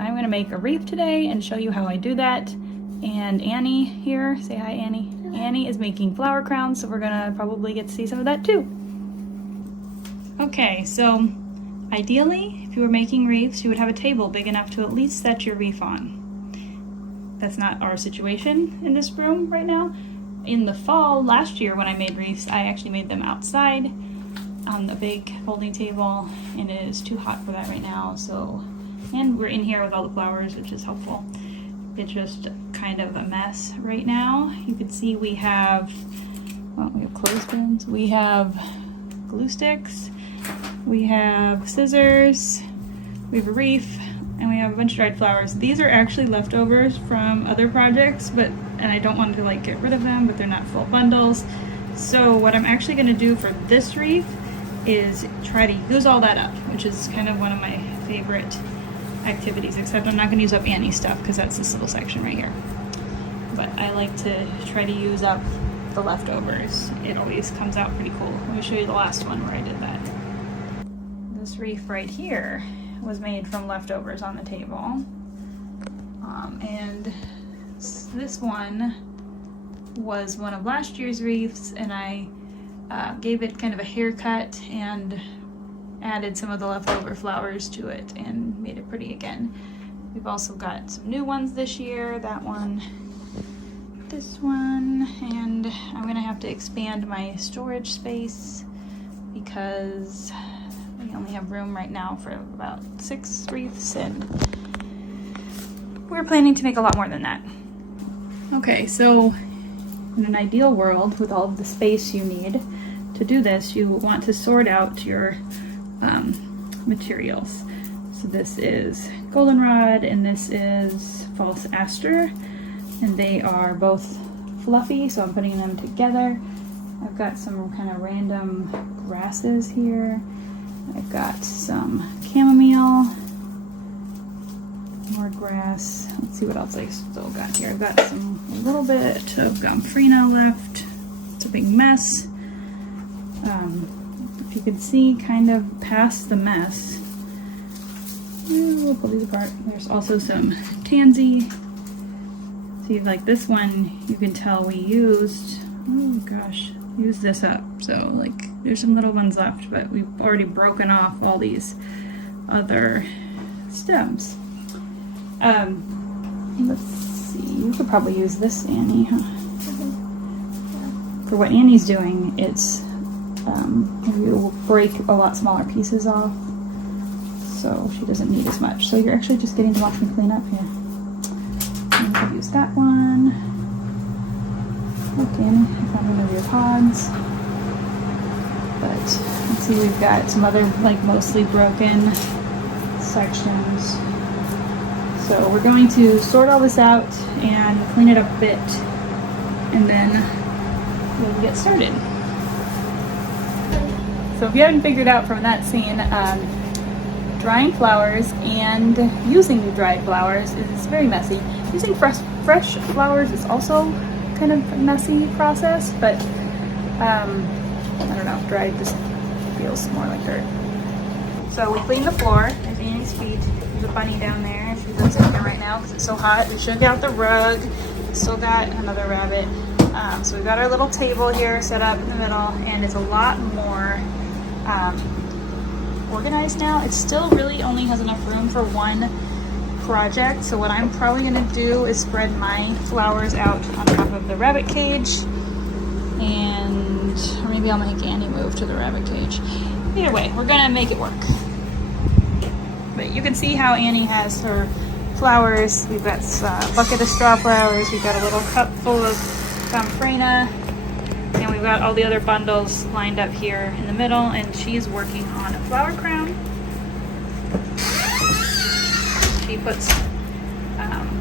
I'm gonna make a wreath today and show you how I do that. And Annie here, say hi Annie. Annie is making flower crowns, so we're gonna probably get to see some of that too. Okay, so ideally, if you were making wreaths, you would have a table big enough to at least set your wreath on. That's not our situation in this room right now. In the fall, last year when I made wreaths, I actually made them outside on the big folding table, and it is too hot for that right now, so, and we're in here with all the flowers, which is helpful. It's just kind of a mess right now. You can see we have, well, we have clothespins, we have glue sticks, we have scissors, we have a wreath, and we have a bunch of dried flowers. These are actually leftovers from other projects, and I don't want to like get rid of them, but they're not full bundles. So what I'm actually gonna do for this wreath is try to use all that up, which is kind of one of my favorite activities, except I'm not gonna use up Annie's stuff because that's this little section right here. But I like to try to use up the leftovers. It always comes out pretty cool. Let me show you the last one where I did that. This wreath right here was made from leftovers on the table. And this one was one of last year's wreaths, and I gave it kind of a haircut and added some of the leftover flowers to it and made it pretty again. We've also got some new ones this year, that one, this one, and I'm gonna have to expand my storage space because we only have room right now for about 6 wreaths, and we're planning to make a lot more than that. Okay, so in an ideal world, with all of the space you need to do this, you want to sort out your materials. So this is goldenrod and this is false aster, and they are both fluffy, so I'm putting them together. I've got some kind of random grasses here. I've got some chamomile, more grass. Let's see what else I still got here. I've got a little bit of gomphrena left. It's a big mess. If you can see kind of past the mess, we'll pull these apart. There's also some tansy. See, like this one, you can tell we used, oh gosh, used this up. So like there's some little ones left, but we've already broken off all these other stems. Let's see, you could probably use this, Annie, huh? For what Annie's doing, it's you will break a lot smaller pieces off, so she doesn't need as much. So you're actually just getting to watch me clean up here. I'm gonna use that one. Look, Annie, I found one of your pods. But let's see, we've got some other like mostly broken sections. So we're going to sort all this out and clean it up a bit, and then we'll get started. So if you haven't figured out from that scene, drying flowers and using dried flowers is very messy. Using fresh flowers is also kind of a messy process, but I don't know, dried just feels more like dirt. So we cleaned the floor. There's Annie's feet. There's a bunny down there. She's upset here right now because it's so hot. We shook out the rug. Still got another rabbit. So we've got our little table here set up in the middle, and it's a lot more organized now. It still really only has enough room for one project. So what I'm probably going to do is spread my flowers out on top of the rabbit cage, or maybe I'll make Annie move to the rabbit cage. Either way, we're gonna make it work. But you can see how Annie has her flowers. We've got a bucket of straw flowers. We've got a little cup full of gomphrena, and we've got all the other bundles lined up here in the middle, and she's working on a flower crown. She puts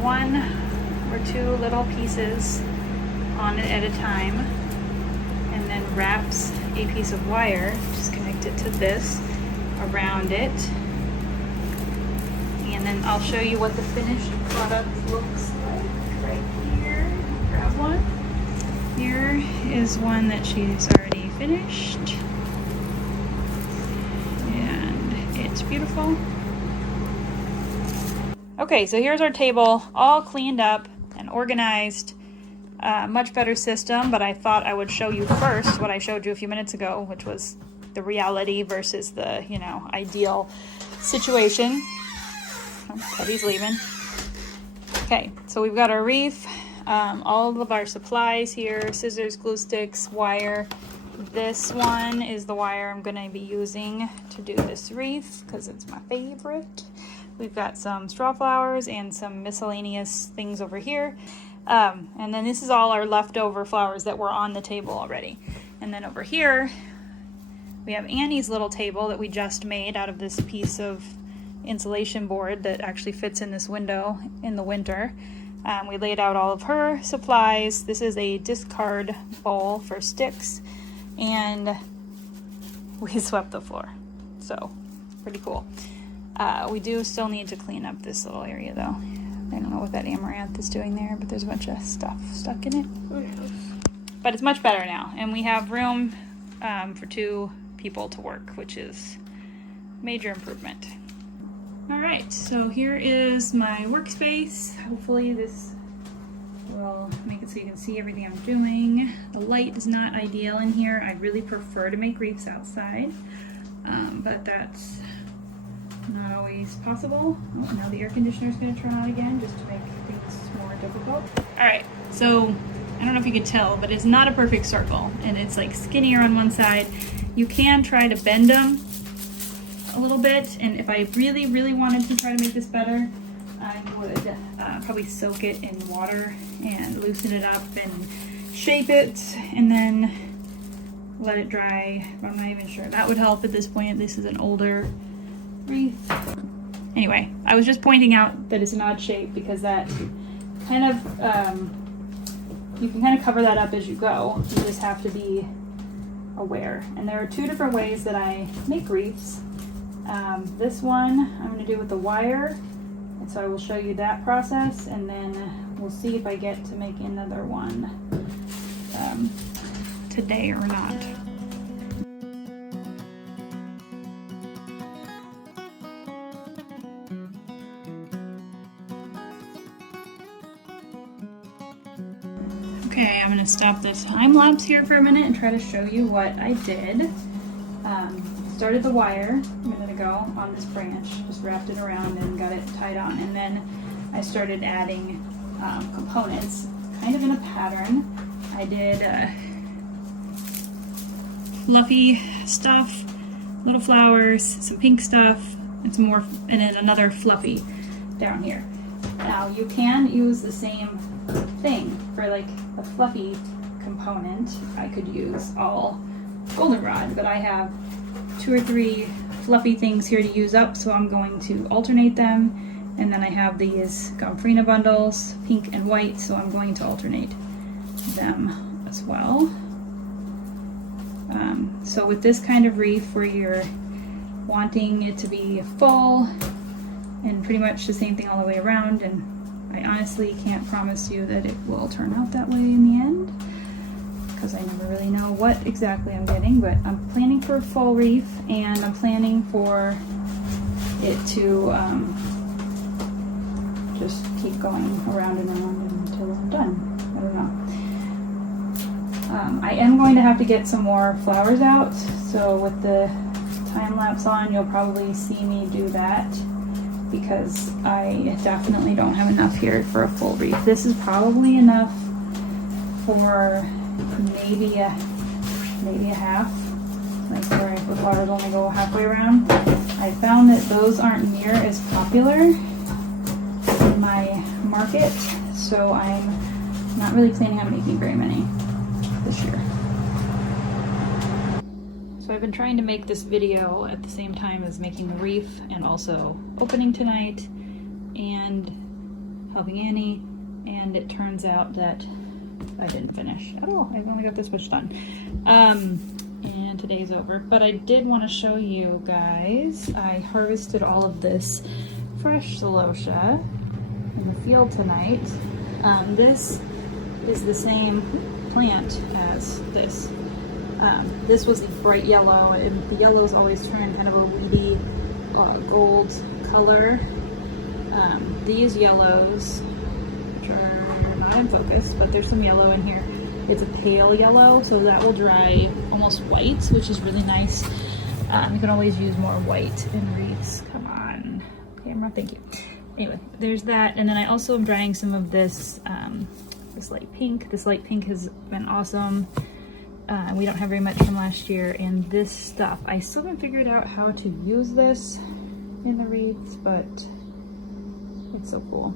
1 or 2 little pieces on it at a time, and then wraps a piece of wire, just connect it to this, around it, and then I'll show you what the finished product looks like right here. Grab one. Here is one that she's already finished, and it's beautiful. Okay, so here's our table, all cleaned up and organized. Much better system, but I thought I would show you first what I showed you a few minutes ago, which was the reality versus the, you know, ideal situation. Oh, Teddy's leaving. Okay, so we've got our wreath, all of our supplies here, scissors, glue sticks, wire. This one is the wire I'm gonna be using to do this wreath because it's my favorite. We've got some straw flowers and some miscellaneous things over here. And then this is all our leftover flowers that were on the table already. And then over here, we have Annie's little table that we just made out of this piece of insulation board that actually fits in this window in the winter. We laid out all of her supplies. This is a discard bowl for sticks, and we swept the floor. So, pretty cool. We do still need to clean up this little area though. I don't know what that amaranth is doing there, but there's a bunch of stuff stuck in it. But it's much better now, and we have room for 2 people to work, which is major improvement. All right, so here is my workspace. Hopefully this will make it so you can see everything I'm doing. The light is not ideal in here. I really prefer to make wreaths outside, but that's not always possible. Oh, now the air conditioner is going to turn on again just to make things more difficult. All right, so I don't know if you could tell, but it's not a perfect circle, and it's like skinnier on one side. You can try to bend them a little bit, and if I really, really wanted to try to make this better, I would probably soak it in water and loosen it up and shape it, and then let it dry. I'm not even sure that would help at this point. This is an older wreath. Anyway, I was just pointing out that it's an odd shape because that kind of, you can kind of cover that up as you go. You just have to be aware. And there are 2 different ways that I make wreaths. This one I'm going to do with the wire, and so I will show you that process, and then we'll see if I get to make another one today or not. Okay, I'm going to stop the time lapse here for a minute and try to show you what I did. Started the wire a minute ago on this branch, just wrapped it around and got it tied on, and then I started adding components kind of in a pattern. I did fluffy stuff, little flowers, some pink stuff, and some more, and then another fluffy down here. Now you can use the same thing for like a fluffy component. I could use all goldenrod, but I have 2 or 3 fluffy things here to use up, so I'm going to alternate them. And then I have these Gomphrena bundles, pink and white, so I'm going to alternate them as well. So with this kind of wreath where you're wanting it to be full and pretty much the same thing all the way around, and I honestly can't promise you that it will turn out that way in the end, because I never really know what exactly I'm getting, but I'm planning for a full wreath, and I'm planning for it to just keep going around and around until I'm done. I don't know. I am going to have to get some more flowers out, so with the time lapse on, you'll probably see me do that, because I definitely don't have enough here for a full wreath. This is probably enough for maybe a half, like where the flowers only go halfway around. I found that those aren't near as popular in my market, so I'm not really planning on making very many this year. So I've been trying to make this video at the same time as making the wreath and also opening tonight and helping Annie, and it turns out that I didn't finish at all. I've only got this much done. And today's over. But I did want to show you guys, I harvested all of this fresh celosia in the field tonight. This is the same plant as this. This was the bright yellow, and the yellows always turn kind of a weedy gold color These yellows, which are not in focus, but there's some yellow in here. It's a pale yellow, so that will dry almost white, which is really nice. You can always use more white in wreaths. Come on, camera, thank you. Anyway, there's that, and then I also am drying some of this, this light pink. This light pink has been awesome. We don't have very much from last year, and this stuff, I still haven't figured out how to use this in the wreaths, but it's so cool.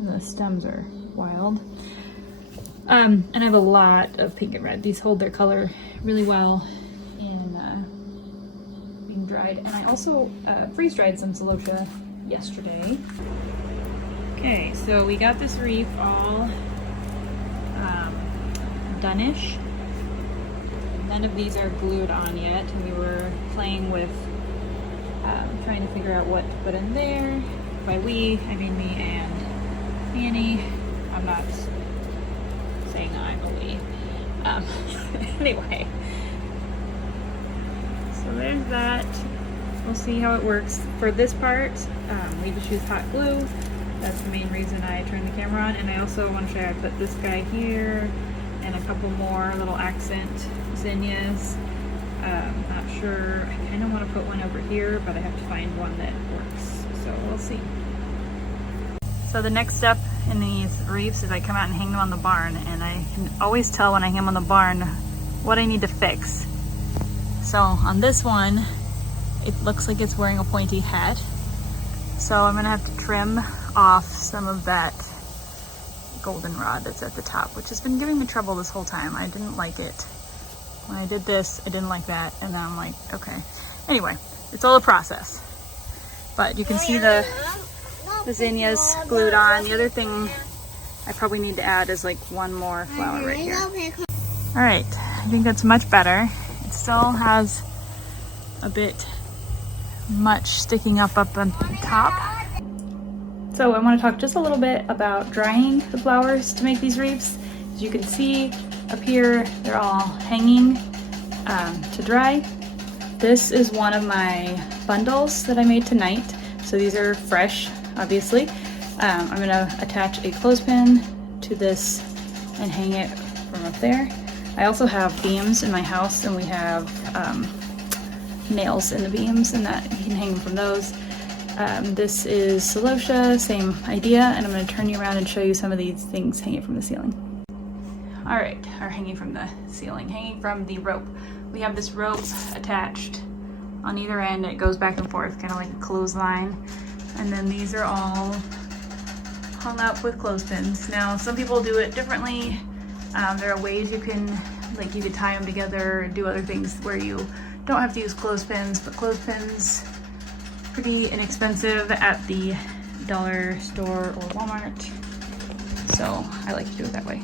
The stems are wild. And I have a lot of pink and red. These hold their color really well in being dried. And I also freeze dried some celosia yesterday. Okay, so we got this wreath all done-ish. None of these are glued on yet. We were playing with trying to figure out what to put in there. By we, I mean me and Annie. I'm not saying I'm a we. Anyway, so there's that. We'll see how it works. For this part, we just use hot glue. That's the main reason I turned the camera on. And I also want to show you I put this guy here and a couple more little accent zinnias. Not sure. I kind of want to put one over here, but I have to find one that works. So we'll see. So the next step in these wreaths is I come out and hang them on the barn, and I can always tell when I hang them on the barn what I need to fix. So on this one, it looks like it's wearing a pointy hat. So I'm gonna have to trim off some of that goldenrod that's at the top, which has been giving me trouble this whole time. I didn't like it. When I did this, I didn't like that, and then I'm like, okay. Anyway, it's all a process. But you can see the zinnias glued on. The other thing I probably need to add is like one more flower right here. All right, I think that's much better. It still has a bit much sticking up on top. So I want to talk just a little bit about drying the flowers to make these wreaths. As you can see up here, they're all hanging to dry. This is one of my bundles that I made tonight. So these are fresh, obviously. I'm gonna attach a clothespin to this and hang it from up there. I also have beams in my house, and we have nails in the beams, and that you can hang from those. This is celosia, same idea, and I'm going to turn you around and show you some of these things hanging from the ceiling. All right, or hanging from the ceiling, hanging from the rope. We have this rope attached on either end. It goes back and forth, kind of like a clothesline. And then these are all hung up with clothespins. Now, some people do it differently. There are ways you can, like you could tie them together and do other things where you don't have to use clothespins, but clothespins pretty inexpensive at the dollar store or Walmart. So I like to do it that way.